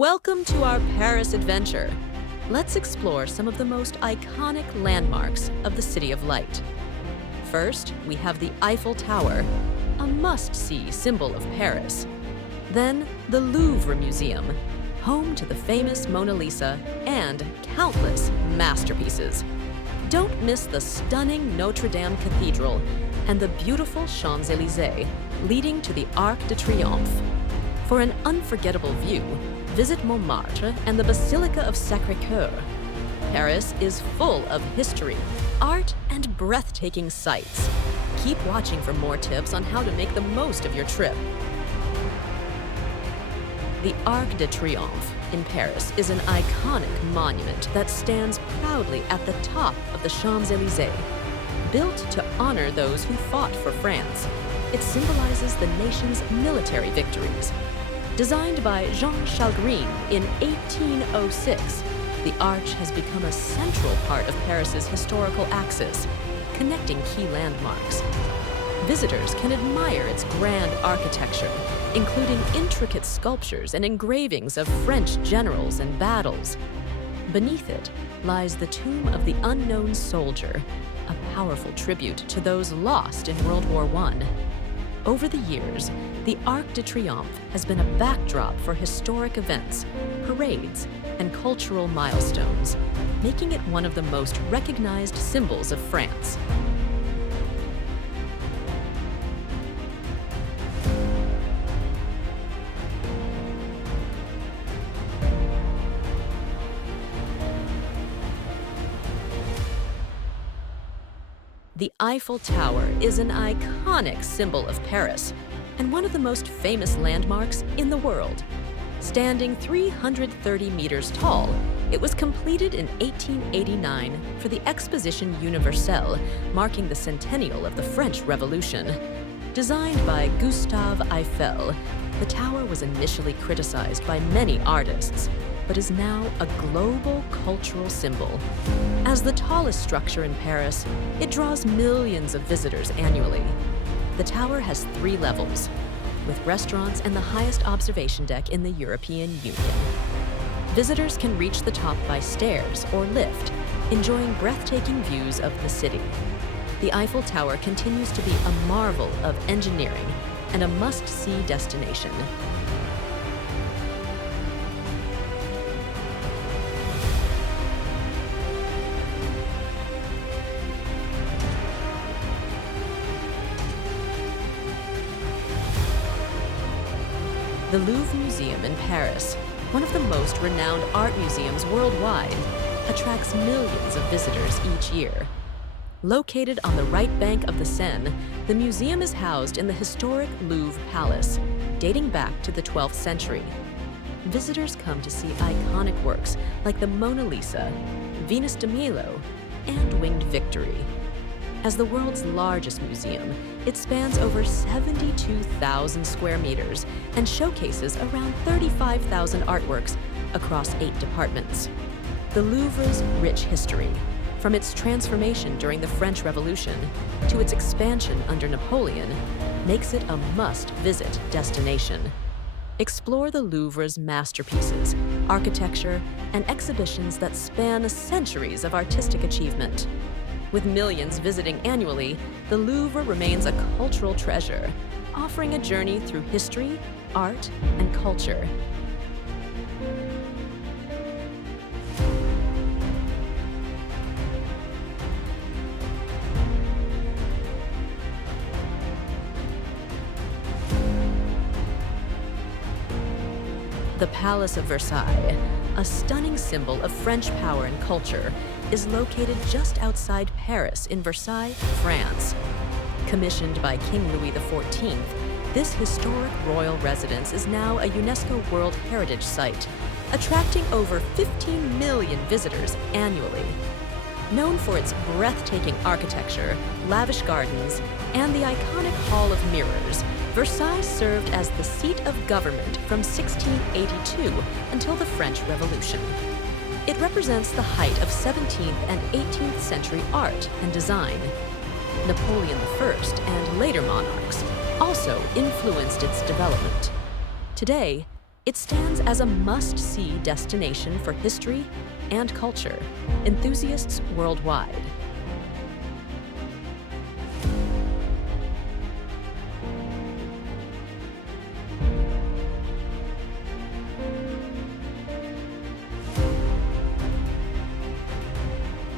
Welcome to our Paris adventure. Let's explore some of the most iconic landmarks of the City of Light. First, we have the Eiffel Tower, a must-see symbol of Paris. Then, the Louvre Museum, home to the famous Mona Lisa and countless masterpieces. Don't miss the stunning Notre Dame Cathedral and the beautiful Champs-Elysees, leading to the Arc de Triomphe. For an unforgettable view, visit Montmartre and the Basilica of Sacré-Cœur. Paris is full of history, art, and breathtaking sights. Keep watching for more tips on how to make the most of your trip. The Arc de Triomphe in Paris is an iconic monument that stands proudly at the top of the Champs-Elysees. Built to honor those who fought for France, it symbolizes the nation's military victories. Designed by Jean Chalgrin in 1806, the arch has become a central part of Paris's historical axis, connecting key landmarks. Visitors can admire its grand architecture, including intricate sculptures and engravings of French generals and battles. Beneath it lies the tomb of the unknown soldier, a powerful tribute to those lost in World War I. Over the years, the Arc de Triomphe has been a backdrop for historic events, parades, and cultural milestones, making it one of the most recognized symbols of France. The Eiffel Tower is an iconic symbol of Paris and one of the most famous landmarks in the world. Standing 330 meters tall, it was completed in 1889 for the Exposition Universelle, marking the centennial of the French Revolution. Designed by Gustave Eiffel, the tower was initially criticized by many artists, but is now a global cultural symbol. As the tallest structure in Paris, it draws millions of visitors annually. The tower has 3 levels, with restaurants and the highest observation deck in the European Union. Visitors can reach the top by stairs or lift, enjoying breathtaking views of the city. The Eiffel Tower continues to be a marvel of engineering and a must-see destination. The Louvre Museum in Paris, one of the most renowned art museums worldwide, attracts millions of visitors each year. Located on the right bank of the Seine, the museum is housed in the historic Louvre Palace, dating back to the 12th century. Visitors come to see iconic works like the Mona Lisa, Venus de Milo, and Winged Victory. As the world's largest museum, it spans over 72,000 square meters and showcases around 35,000 artworks across 8 departments. The Louvre's rich history, from its transformation during the French Revolution to its expansion under Napoleon, makes it a must-visit destination. Explore the Louvre's masterpieces, architecture, and exhibitions that span centuries of artistic achievement. With millions visiting annually, the Louvre remains a cultural treasure, offering a journey through history, art, and culture. The Palace of Versailles, a stunning symbol of French power and culture, is located just outside Paris in Versailles, France. Commissioned by King Louis XIV, this historic royal residence is now a UNESCO World Heritage Site, attracting over 15 million visitors annually. Known for its breathtaking architecture, lavish gardens, and the iconic Hall of Mirrors, Versailles served as the seat of government from 1682 until the French Revolution. It represents the height of 17th and 18th century art and design. Napoleon I and later monarchs also influenced its development. Today, It stands as a must-see destination for history and culture, enthusiasts worldwide.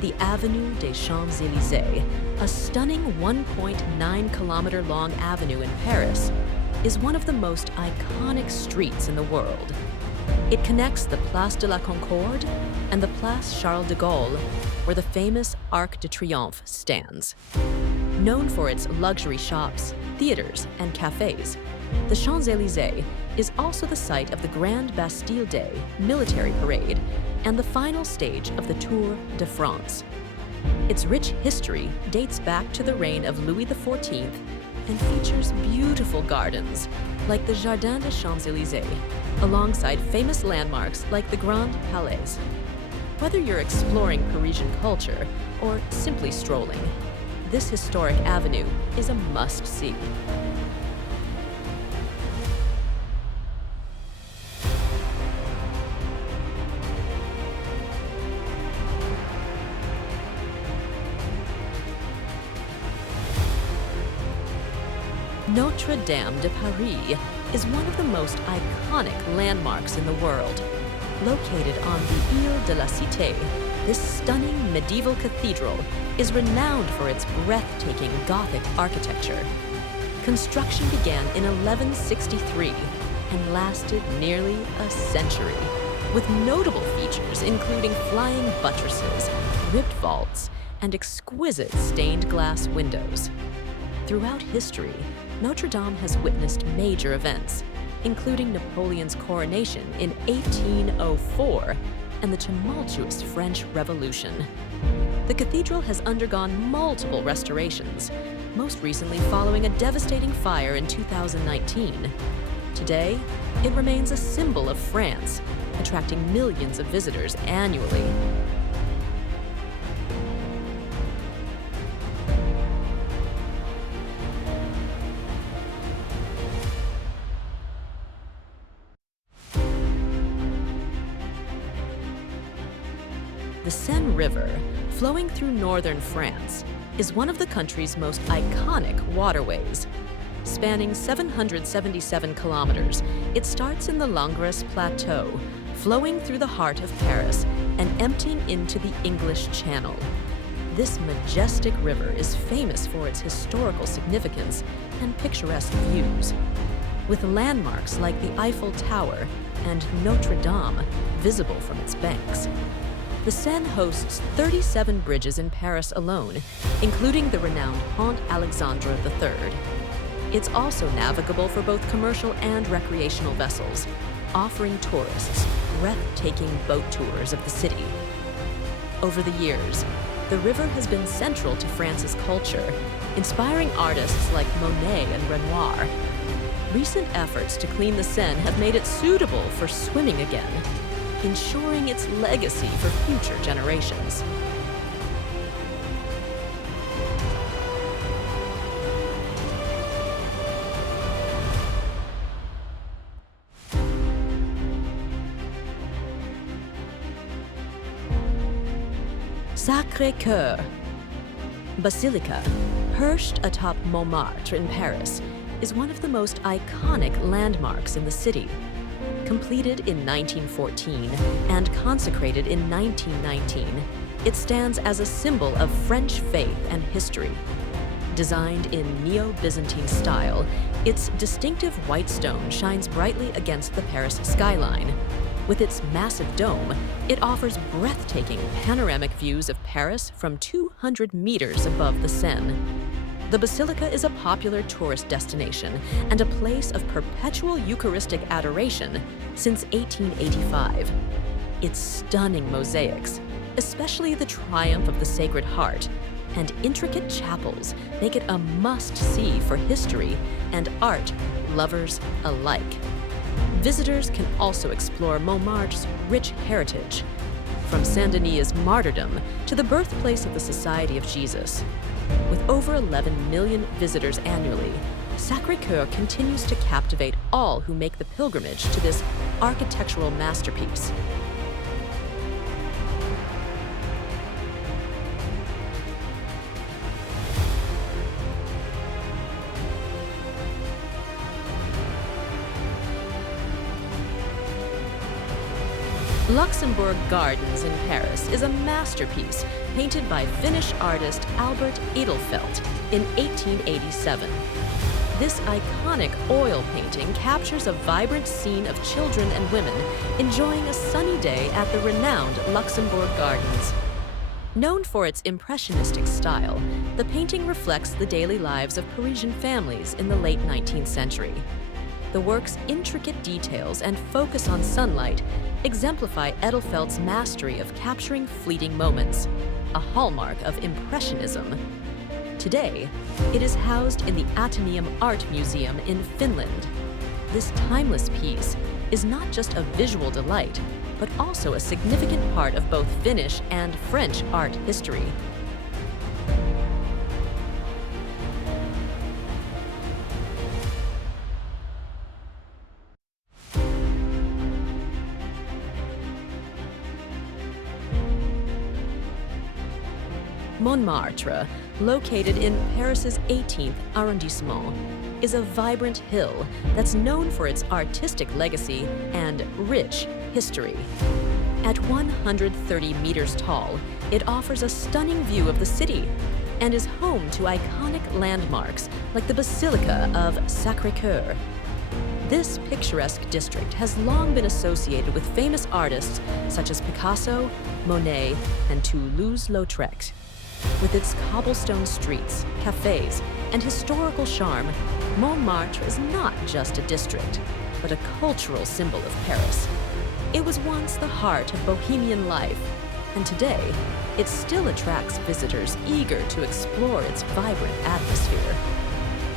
The Avenue des Champs-Elysees, a stunning 1.9-kilometer-long avenue in Paris, is one of the most iconic streets in the world. It connects the Place de la Concorde and the Place Charles de Gaulle, where the famous Arc de Triomphe stands. Known for its luxury shops, theaters, and cafes, the Champs-Elysees is also the site of the Grand Bastille Day military parade and the final stage of the Tour de France. Its rich history dates back to the reign of Louis XIV and features beautiful gardens like the Jardin des Champs-Elysees, alongside famous landmarks like the Grand Palace. Whether you're exploring Parisian culture or simply strolling, this historic avenue is a must-see. Notre Dame de Paris is one of the most iconic landmarks in the world. Located on the Ile de la Cité, this stunning medieval cathedral is renowned for its breathtaking Gothic architecture. Construction began in 1163 and lasted nearly a century, with notable features including flying buttresses, ribbed vaults, and exquisite stained glass windows. Throughout history, Notre Dame has witnessed major events, including Napoleon's coronation in 1804 and the tumultuous French Revolution. The cathedral has undergone multiple restorations, most recently following a devastating fire in 2019. Today, it remains a symbol of France, attracting millions of visitors annually. The Seine River, flowing through northern France, is one of the country's most iconic waterways. Spanning 777 kilometers, it starts in the Langres Plateau, flowing through the heart of Paris and emptying into the English Channel. This majestic river is famous for its historical significance and picturesque views, with landmarks like the Eiffel Tower and Notre Dame visible from its banks. The Seine hosts 37 bridges in Paris alone, including the renowned Pont Alexandre III. It's also navigable for both commercial and recreational vessels, offering tourists breathtaking boat tours of the city. Over the years, the river has been central to France's culture, inspiring artists like Monet and Renoir. Recent efforts to clean the Seine have made it suitable for swimming again, ensuring its legacy for future generations. Sacré-Cœur Basilica, perched atop Montmartre in Paris, is one of the most iconic landmarks in the city. Completed in 1914 and consecrated in 1919, it stands as a symbol of French faith and history. Designed in Neo-Byzantine style, its distinctive white stone shines brightly against the Paris skyline. With its massive dome, it offers breathtaking panoramic views of Paris from 200 meters above the Seine. The basilica is a popular tourist destination and a place of perpetual Eucharistic adoration since 1885. Its stunning mosaics, especially the Triumph of the Sacred Heart, and intricate chapels make it a must-see for history and art lovers alike. Visitors can also explore Montmartre's rich heritage, from Saint-Denis' martyrdom to the birthplace of the Society of Jesus. With over 11 million visitors annually, Sacré-Cœur continues to captivate all who make the pilgrimage to this architectural masterpiece. Luxembourg Gardens in Paris is a masterpiece painted by Finnish artist Albert Edelfelt in 1887. This iconic oil painting captures a vibrant scene of children and women enjoying a sunny day at the renowned Luxembourg Gardens. Known for its impressionistic style, the painting reflects the daily lives of Parisian families in the late 19th century. The work's intricate details and focus on sunlight exemplify Edelfelt's mastery of capturing fleeting moments, a hallmark of Impressionism. Today, it is housed in the Atheneum Art Museum in Finland. This timeless piece is not just a visual delight, but also a significant part of both Finnish and French art history. Montmartre, located in Paris's 18th arrondissement, is a vibrant hill that's known for its artistic legacy and rich history. At 130 meters tall, it offers a stunning view of the city and is home to iconic landmarks like the Basilica of Sacré-Cœur. This picturesque district has long been associated with famous artists such as Picasso, Monet, and Toulouse-Lautrec. With its cobblestone streets, cafes, and historical charm, Montmartre is not just a district, but a cultural symbol of Paris. It was once the heart of Bohemian life, and today, it still attracts visitors eager to explore its vibrant atmosphere.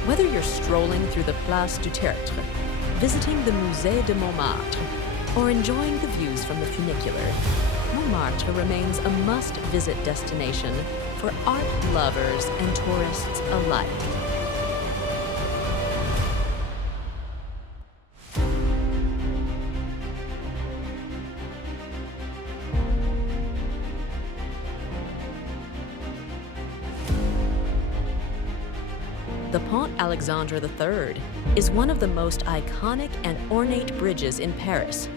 Whether you're strolling through the Place du Tertre, visiting the Musée de Montmartre, or enjoying the views from the funicular, Montmartre remains a must-visit destination for art lovers and tourists alike. The Pont Alexandre III is one of the most iconic and ornate bridges in Paris,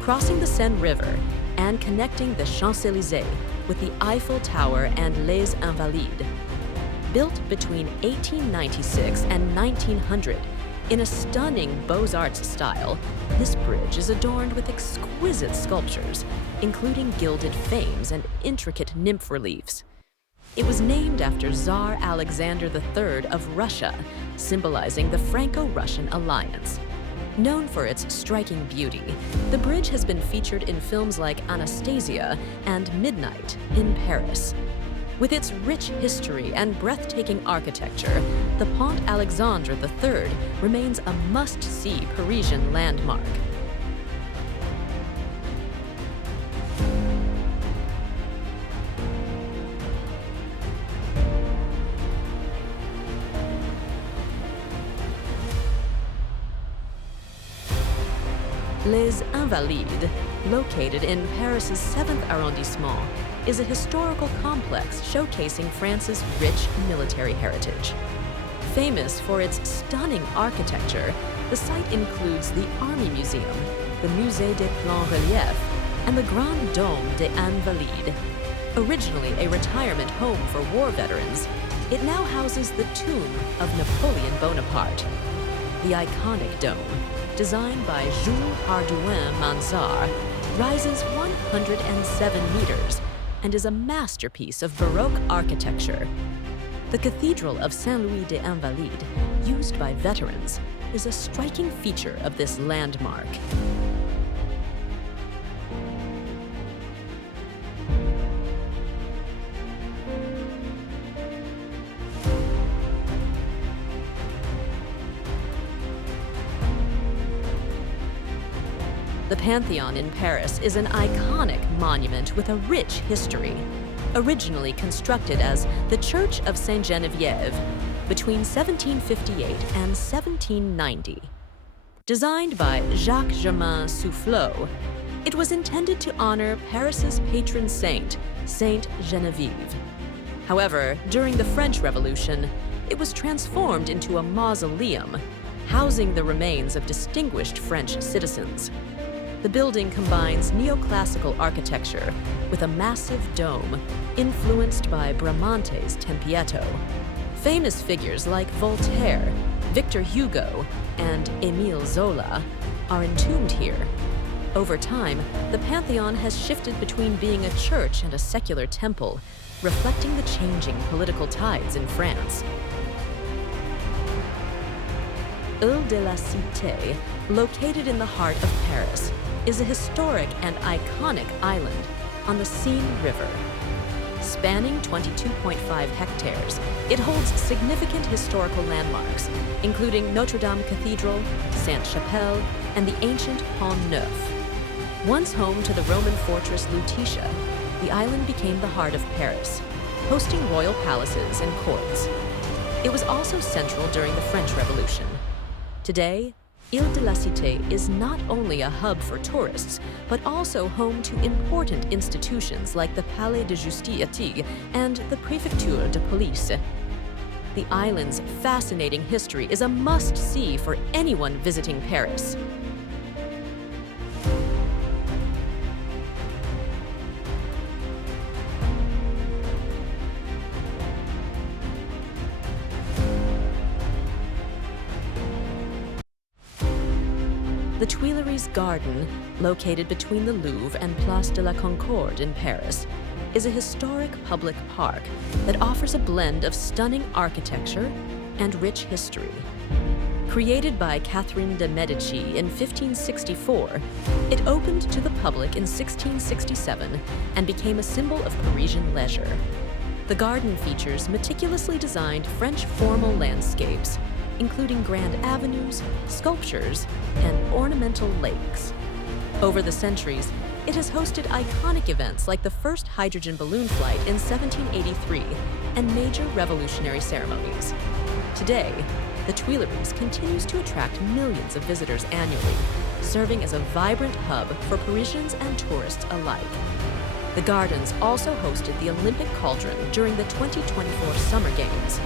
crossing the Seine River and connecting the Champs-Elysees with the Eiffel Tower and Les Invalides. Built between 1896 and 1900 in a stunning Beaux-Arts style, this bridge is adorned with exquisite sculptures, including gilded fames and intricate nymph reliefs. It was named after Tsar Alexander III of Russia, symbolizing the Franco-Russian alliance. Known for its striking beauty, the bridge has been featured in films like Anastasia and Midnight in Paris. With its rich history and breathtaking architecture, the Pont Alexandre III remains a must-see Parisian landmark. Les Invalides, located in Paris's 7th arrondissement, is a historical complex showcasing France's rich military heritage. Famous for its stunning architecture, the site includes the Army Museum, the Musée des Plans Reliefs, and the Grand Dôme des Invalides. Originally a retirement home for war veterans, it now houses the tomb of Napoleon Bonaparte. The iconic dome, designed by Jules Hardouin Mansart, rises 107 meters and is a masterpiece of Baroque architecture. The Cathedral of Saint-Louis des Invalides, used by veterans, is a striking feature of this landmark. The Pantheon in Paris is an iconic monument with a rich history. Originally constructed as the Church of Sainte Geneviève, between 1758 and 1790. Designed by Jacques-Germain Soufflot, it was intended to honor Paris's patron saint, Saint Genevieve. However, during the French Revolution, it was transformed into a mausoleum, housing the remains of distinguished French citizens. The building combines neoclassical architecture with a massive dome influenced by Bramante's Tempietto. Famous figures like Voltaire, Victor Hugo, and Émile Zola are entombed here. Over time, the Pantheon has shifted between being a church and a secular temple, reflecting the changing political tides in France. Île de la Cité, located in the heart of Paris, is a historic and iconic island on the Seine River. Spanning 22.5 hectares, it holds significant historical landmarks, including Notre Dame Cathedral, Sainte-Chapelle, and the ancient Pont Neuf. Once home to the Roman fortress Lutetia, the island became the heart of Paris, hosting royal palaces and courts. It was also central during the French Revolution. Today, Île de la Cité is not only a hub for tourists, but also home to important institutions like the Palais de Justice and the Préfecture de Police. The island's fascinating history is a must-see for anyone visiting Paris. The Tuileries Garden, located between the Louvre and Place de la Concorde in Paris, is a historic public park that offers a blend of stunning architecture and rich history. Created by Catherine de' Medici in 1564, it opened to the public in 1667 and became a symbol of Parisian leisure. The garden features meticulously designed French formal landscapes, including grand avenues, sculptures, and ornamental lakes. Over the centuries, it has hosted iconic events like the first hydrogen balloon flight in 1783 and major revolutionary ceremonies. Today, the Tuileries continues to attract millions of visitors annually, serving as a vibrant hub for Parisians and tourists alike. The gardens also hosted the Olympic Cauldron during the 2024 Summer Games.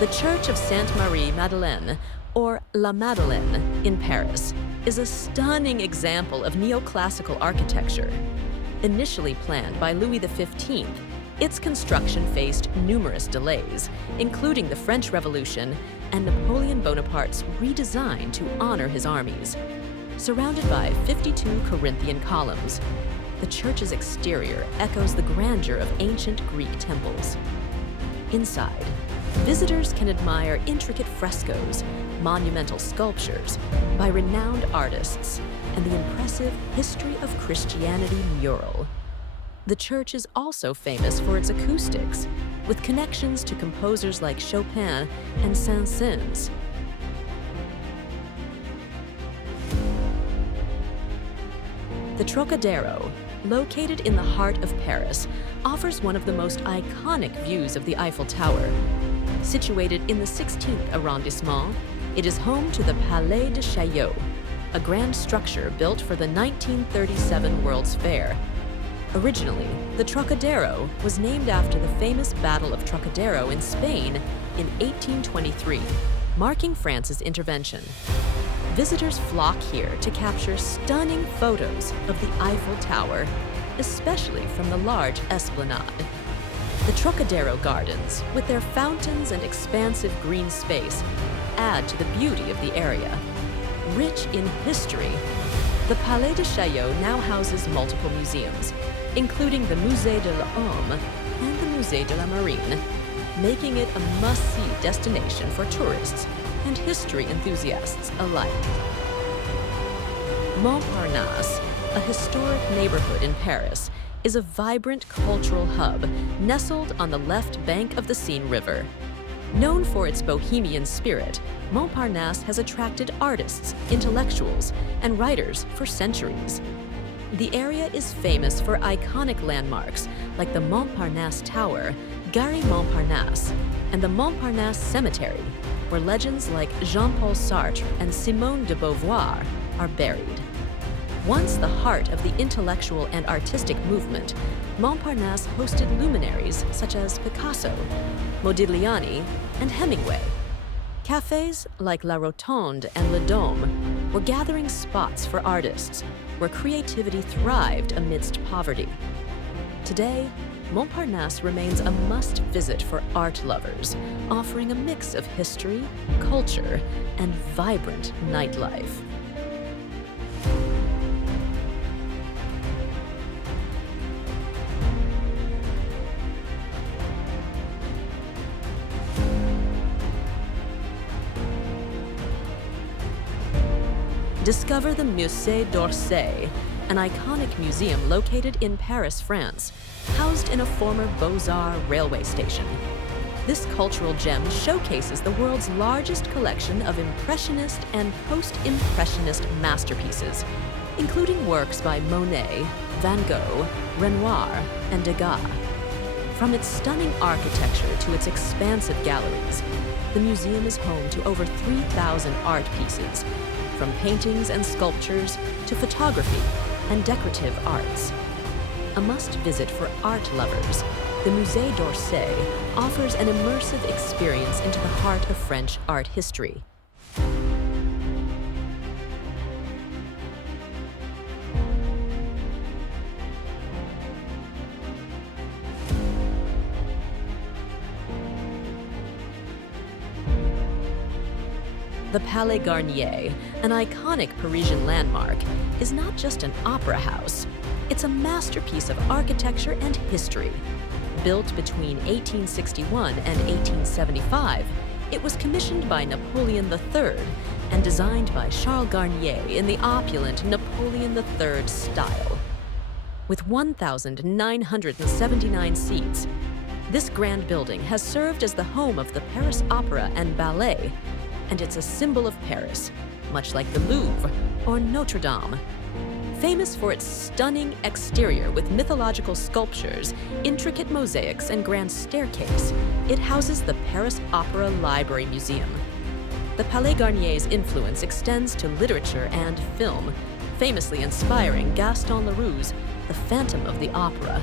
The Church of Sainte Marie Madeleine, or La Madeleine, in Paris, is a stunning example of neoclassical architecture. Initially planned by Louis XV, its construction faced numerous delays, including the French Revolution and Napoleon Bonaparte's redesign to honor his armies. Surrounded by 52 Corinthian columns, the church's exterior echoes the grandeur of ancient Greek temples. Inside, visitors can admire intricate frescoes, monumental sculptures by renowned artists, and the impressive History of Christianity mural. The church is also famous for its acoustics, with connections to composers like Chopin and Saint-Saëns. The Trocadero, located in the heart of Paris, offers one of the most iconic views of the Eiffel Tower. Situated in the 16th arrondissement, it is home to the Palais de Chaillot, a grand structure built for the 1937 World's Fair. Originally, the Trocadero was named after the famous Battle of Trocadero in Spain in 1823, marking France's intervention. Visitors flock here to capture stunning photos of the Eiffel Tower, especially from the large esplanade. The Trocadero Gardens, with their fountains and expansive green space, add to the beauty of the area. Rich in history, the Palais de Chaillot now houses multiple museums, including the Musée de l'Homme and the Musée de la Marine, making it a must-see destination for tourists and history enthusiasts alike. Montparnasse, a historic neighborhood in Paris, is a vibrant cultural hub nestled on the left bank of the Seine River. Known for its bohemian spirit, Montparnasse has attracted artists, intellectuals, and writers for centuries. The area is famous for iconic landmarks like the Montparnasse Tower, Gare Montparnasse, and the Montparnasse Cemetery, where legends like Jean-Paul Sartre and Simone de Beauvoir are buried. Once the heart of the intellectual and artistic movement, Montparnasse hosted luminaries such as Picasso, Modigliani, and Hemingway. Cafes like La Rotonde and Le Dôme were gathering spots for artists, where creativity thrived amidst poverty. Today, Montparnasse remains a must-visit for art lovers, offering a mix of history, culture, and vibrant nightlife. Discover the Musée d'Orsay, an iconic museum located in Paris, France, housed in a former Beaux-Arts railway station. This cultural gem showcases the world's largest collection of Impressionist and Post-Impressionist masterpieces, including works by Monet, Van Gogh, Renoir, and Degas. From its stunning architecture to its expansive galleries, the museum is home to over 3,000 art pieces, from paintings and sculptures to photography and decorative arts. A must-visit for art lovers, the Musée d'Orsay offers an immersive experience into the heart of French art history. The Palais Garnier, an iconic Parisian landmark, is not just an opera house. It's a masterpiece of architecture and history. Built between 1861 and 1875, it was commissioned by Napoleon III and designed by Charles Garnier in the opulent Napoleon III style. With 1,979 seats, this grand building has served as the home of the Paris Opera and Ballet, and it's a symbol of Paris, much like the Louvre or Notre Dame. Famous for its stunning exterior with mythological sculptures, intricate mosaics, and grand staircase, it houses the Paris Opera Library Museum. The Palais Garnier's influence extends to literature and film, famously inspiring Gaston Leroux's The Phantom of the Opera.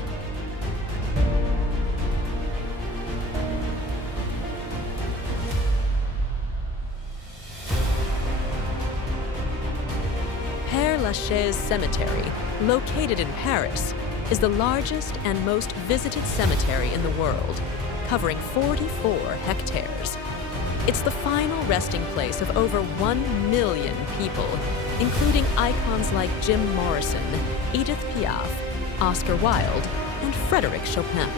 Père-Lachaise Cemetery, located in Paris, is the largest and most visited cemetery in the world, covering 44 hectares. It's the final resting place of over 1 million people, including icons like Jim Morrison, Edith Piaf, Oscar Wilde, and Frédéric Chopin.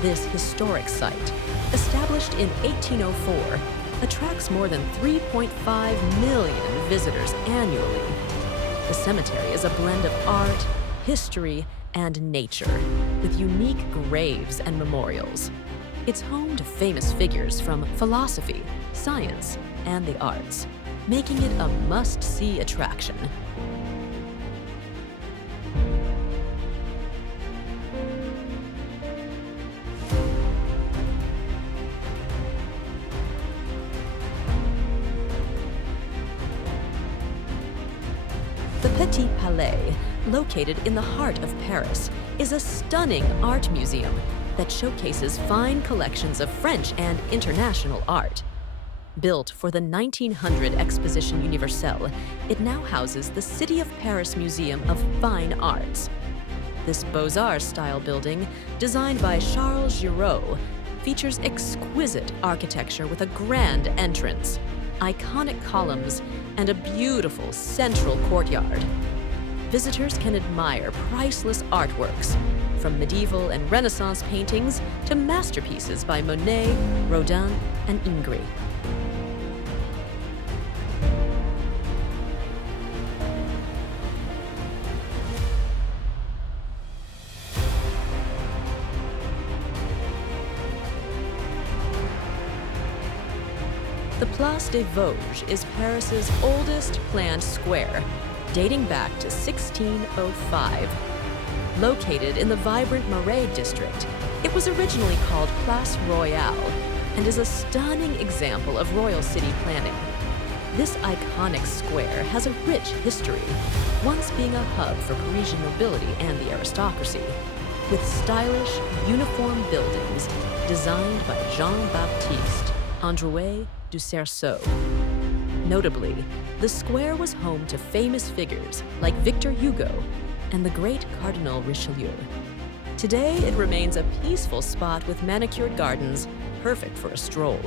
This historic site, established in 1804, attracts more than 3.5 million visitors annually. The cemetery is a blend of art, history, and nature, with unique graves and memorials. It's home to famous figures from philosophy, science, and the arts, making it a must-see attraction. The Petit Palais, located in the heart of Paris, is a stunning art museum that showcases fine collections of French and international art. Built for the 1900 Exposition Universelle, it now houses the City of Paris Museum of Fine Arts. This Beaux-Arts-style building, designed by Charles Giraud, features exquisite architecture with a grand entrance, iconic columns, and a beautiful central courtyard. Visitors can admire priceless artworks, from medieval and Renaissance paintings to masterpieces by Monet, Rodin, and Ingres. Place des Vosges is Paris's oldest planned square, dating back to 1605. Located in the vibrant Marais district, it was originally called Place Royale and is a stunning example of royal city planning. This iconic square has a rich history, once being a hub for Parisian nobility and the aristocracy, with stylish, uniform buildings designed by Jean-Baptiste Androuet du Cerceau. Notably, the square was home to famous figures like Victor Hugo and the great Cardinal Richelieu. Today, it remains a peaceful spot with manicured gardens, perfect for a stroll.